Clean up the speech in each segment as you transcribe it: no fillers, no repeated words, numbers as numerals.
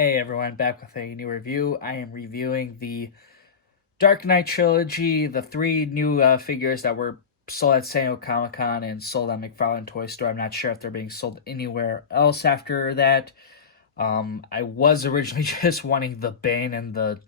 Hey everyone, back with a new review. I am reviewing the Dark Knight trilogy, the three new figures that were sold at San Diego Comic Con and sold at McFarlane Toy Store. I'm not sure if they're being sold anywhere else after that. I was originally just wanting the Bane and the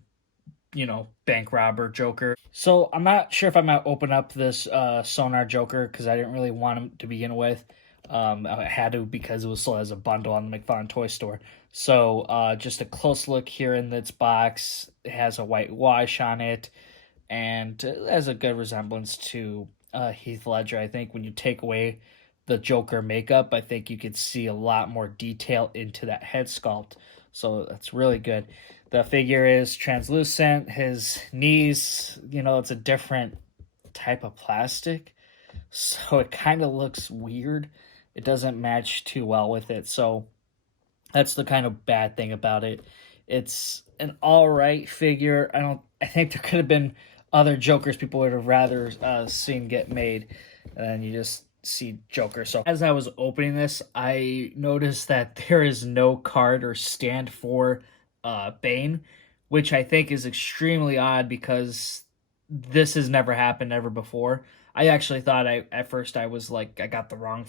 bank robber Joker. So I'm not sure if I'm gonna open up this Sonar Joker because I didn't really want him to begin with. I had to because it was sold as a bundle on the McFarlane Toy Store. So just a close look here in this box. It has a white wash on it, and it has a good resemblance to Heath Ledger. I think when you take away the Joker makeup, I think you could see a lot more detail into that head sculpt. So that's really good. The figure is translucent. His knees, it's a different type of plastic. So it kind of looks weird. It doesn't match too well with it. So that's the kind of bad thing about it. It's an all right figure. I think there could have been other Jokers people would have rather seen get made, and then you just see Joker. So as I was opening this, I noticed that there is no card or stand for Bane, which I think is extremely odd because this has never happened ever before. I actually thought at first I was like I got the wrong,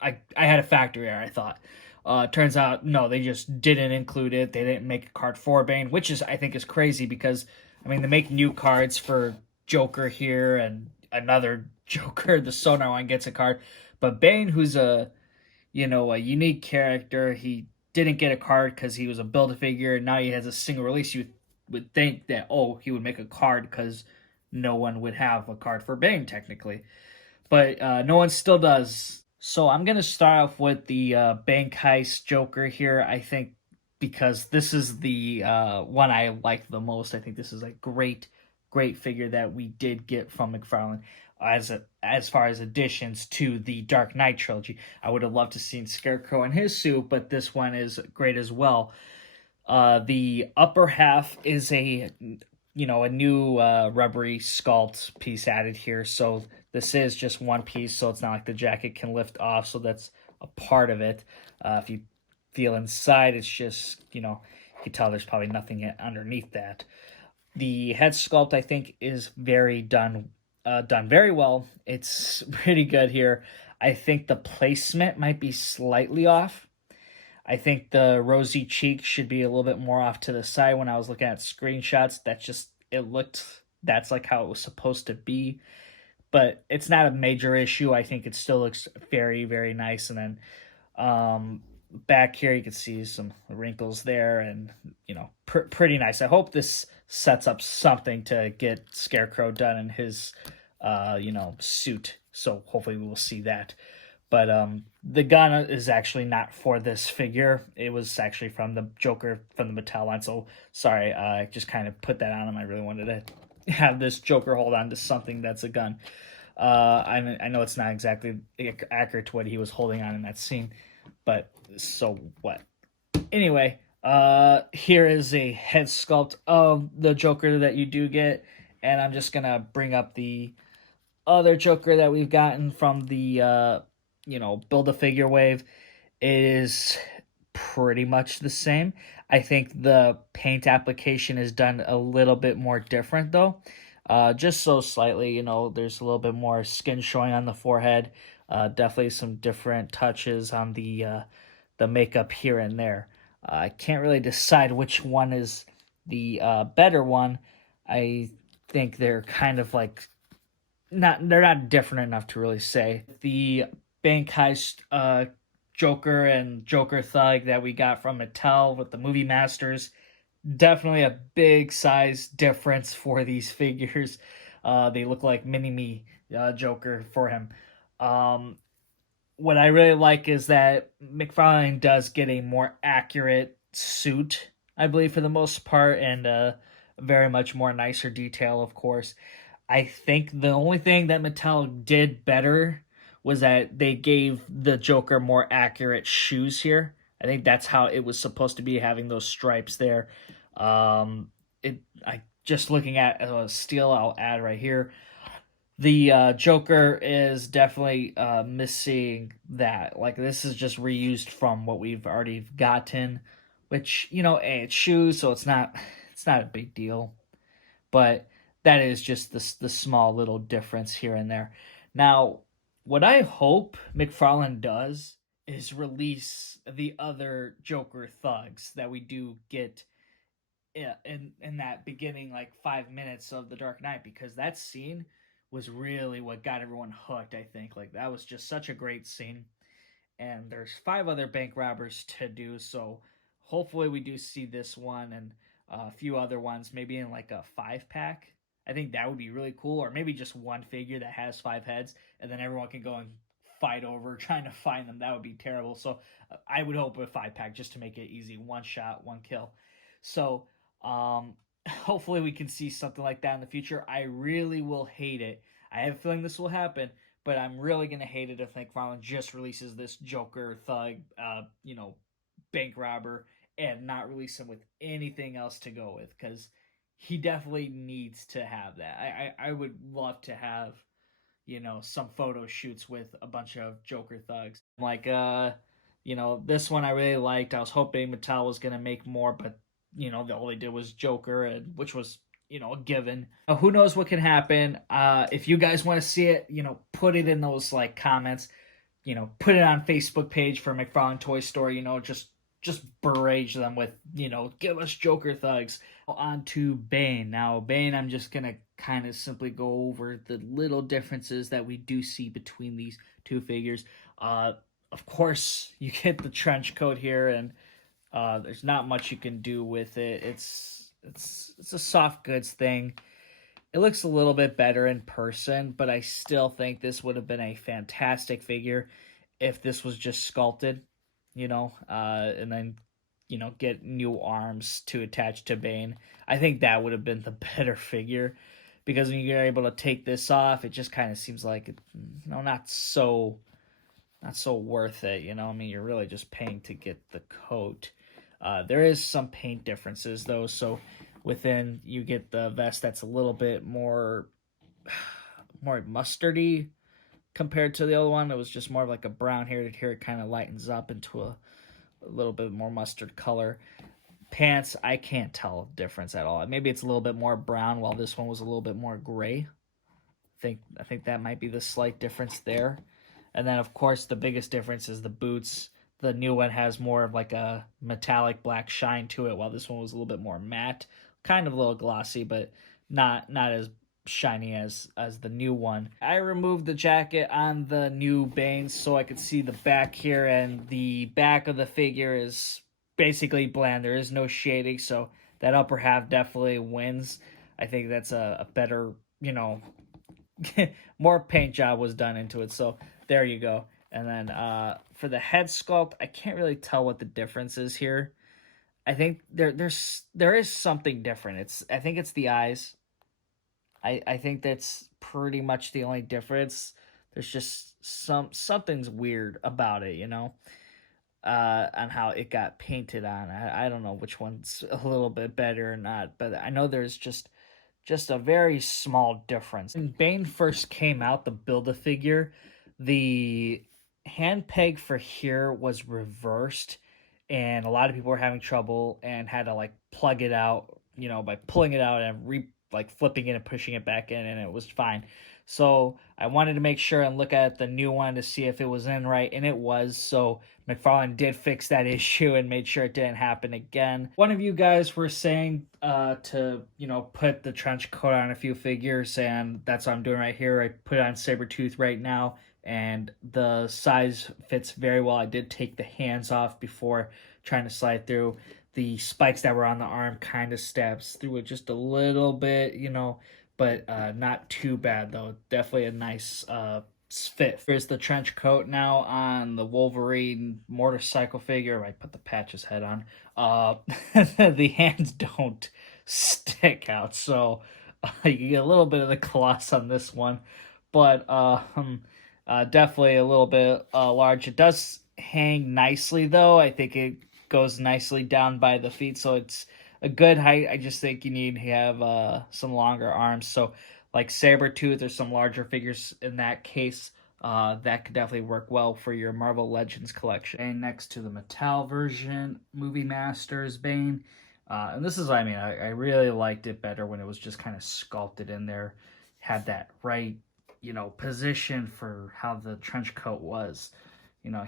I had a factory error. I thought. Turns out no, they just didn't include it. They didn't make a card for Bane, which is I think is crazy because I mean they make new cards for Joker here and another Joker. The Sonar one gets a card, but Bane, who's a unique character, he didn't get a card because he was a Build-A-Figure. Now he has a single release. You would think that he would make a card because no one would have a card for Bane technically, but no one still does. So I'm gonna start off with the Bank Heist Joker here. I think because this is the one I like the most. I think this is a great figure that we did get from McFarlane as far as additions to the Dark Knight trilogy. I would have loved to seen Scarecrow in his suit, but this one is great as well. The upper half is a new rubbery sculpt piece added here. So this is just one piece, so it's not like the jacket can lift off. So that's a part of it. If you feel inside, it's just, you can tell there's probably nothing underneath that. The head sculpt, I think, is done very well. It's pretty good here. I think the placement might be slightly off. I think the rosy cheek should be a little bit more off to the side. When I was looking at screenshots, that's like how it was supposed to be. But it's not a major issue. I think it still looks very, very nice. And then back here, you can see some wrinkles there and, pretty nice. I hope this sets up something to get Scarecrow done in his, suit. So hopefully we will see that. But the gun is actually not for this figure. It was actually from the Joker from the Mattel line. So sorry, I just kind of put that on him. I really wanted to have this Joker hold on to something that's a gun. I know it's not exactly accurate to what he was holding on in that scene, but so what? Anyway, here is a head sculpt of the Joker that you do get, and I'm just gonna bring up the other Joker that we've gotten from the Build-A-Figure wave. It is pretty much the same. I think the paint application is done a little bit more different though. Just so slightly, there's a little bit more skin showing on the forehead. Definitely some different touches on the makeup here and there. I can't really decide which one is the better one. I think they're kind of like they're not different enough to really say. The Bank Heist Joker and Joker Thug that we got from Mattel with the Movie Masters, definitely a big size difference for these figures. They look like mini-me Joker for him. What I really like is that McFarlane does get a more accurate suit, I believe, for the most part, and very much more nicer detail, of course. I think the only thing that Mattel did better was that they gave the Joker more accurate shoes here. I think that's how it was supposed to be, having those stripes there. Just looking at steel, I'll add right here. The Joker is definitely missing that. Like, this is just reused from what we've already gotten which, hey, it's shoes, so it's not a big deal. But that is just the small little difference here and there. Now, what I hope McFarlane does is release the other Joker thugs that we do get in that beginning like 5 minutes of the Dark Knight, because that scene was really what got everyone hooked. I think like that was just such a great scene, and there's five other bank robbers to do. So hopefully we do see this one and a few other ones, maybe in like a 5 pack. I think that would be really cool, or maybe just one figure that has 5 heads, and then everyone can go and fight over trying to find them. That would be terrible. So I would hope a 5 pack just to make it easy, one shot, one kill. So hopefully we can see something like that in the future. I really will hate it. I have a feeling this will happen, but I'm really gonna hate it if McFarlane just releases this Joker thug, bank robber, and not release him with anything else to go with, because he definitely needs to have that. I would love to have, some photo shoots with a bunch of Joker thugs. Like, this one I really liked. I was hoping Mattel was gonna make more, but all they did was Joker, and which was a given. Now, who knows what can happen? If you guys want to see it, put it in those like comments. Put it on Facebook page for McFarlane Toy Store. Just barrage them with give us Joker thugs. On to Bane. Now Bane, I'm just gonna kind of simply go over the little differences that we do see between these two figures. Of course, you get the trench coat here, and there's not much you can do with it. It's a soft goods thing. It looks a little bit better in person, but I still think this would have been a fantastic figure if this was just sculpted, and then get new arms to attach to Bane. I think that would have been the better figure, because when you're able to take this off, it just kind of seems like not so worth it. I mean, you're really just paying to get the coat. There is some paint differences though, so within you get the vest that's a little bit more mustardy compared to the other one. It was just more of like a brown here. Here it kind of lightens up into a little bit more mustard color. Pants, I can't tell difference at all. Maybe it's a little bit more brown, while this one was a little bit more gray. I think that might be the slight difference there. And then of course the biggest difference is the boots. The new one has more of like a metallic black shine to it, while this one was a little bit more matte, kind of a little glossy, but not as shiny as the new one. I removed the jacket on the new Bane so I could see the back here, and the back of the figure is basically bland. There is no shading, so that upper half definitely wins. I think that's a better, more paint job was done into it, so there you go. And then for the head sculpt, I can't really tell what the difference is here. I think there is something different. I think it's the eyes. I think that's pretty much the only difference. There's just something's weird about it, on how it got painted on. I don't know which one's a little bit better or not, but I know there's just a very small difference. When Bane first came out, the Build-A-Figure, the hand peg for here was reversed, and a lot of people were having trouble and had to like plug it out, by pulling it out and flipping it and pushing it back in, and it was fine. So I wanted to make sure and look at the new one to see if it was in right, and it was. So McFarlane did fix that issue and made sure it didn't happen again. One of you guys were saying to put the trench coat on a few figures, and that's what I'm doing right here. I put it on Sabretooth right now, and the size fits very well. I did take the hands off before trying to slide through. The spikes that were on the arm kind of stabs through it just a little bit, but not too bad though. Definitely a nice fit. Here's the trench coat now on the Wolverine motorcycle figure. I put the Patch's head on. The hands don't stick out, so you get a little bit of the gloss on this one, but definitely a little bit large. It does hang nicely though. I think it goes nicely down by the feet, so it's a good height. I just think you need to have some longer arms. So like Sabretooth or some larger figures in that case, That could definitely work well for your Marvel Legends collection. And next to the Mattel version, Movie Masters Bane. And this is what I mean. I really liked it better when it was just kind of sculpted in there. Had that right, position for how the trench coat was.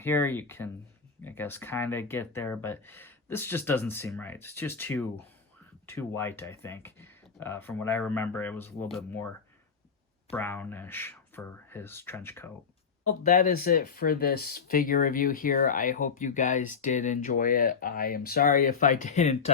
Here you can, I guess, kind of get there, but this just doesn't seem right. It's just too white, I think. From what I remember, it was a little bit more brownish for his trench coat. Well, that is it for this figure review here. I hope you guys did enjoy it. I am sorry if I didn't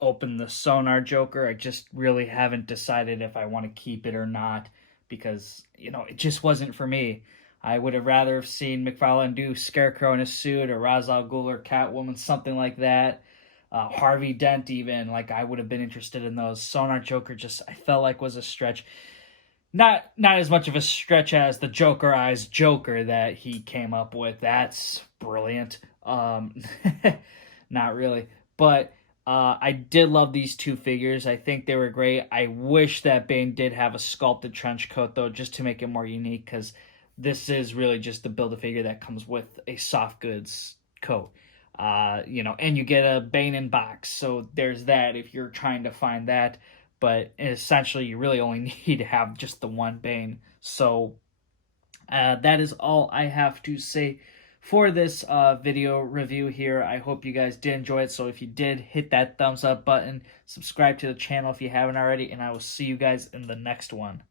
open the Sonar Joker. I just really haven't decided if I want to keep it or not because, it just wasn't for me. I would have rather have seen McFarlane do Scarecrow in a suit or Ra's al Ghul or Catwoman, something like that. Harvey Dent even, like I would have been interested in those. Sonar Joker just, I felt like was a stretch. Not as much of a stretch as the Joker Eyes Joker that he came up with. That's brilliant. Not really. But I did love these two figures. I think they were great. I wish that Bane did have a sculpted trench coat, though, just to make it more unique, because this is really just the Build-A-Figure that comes with a soft goods coat. And you get a Bane in box, so there's that if you're trying to find that. But essentially, you really only need to have just the one Bane. So that is all I have to say for this video review here. I hope you guys did enjoy it. So if you did, hit that thumbs up button, subscribe to the channel if you haven't already, and I will see you guys in the next one.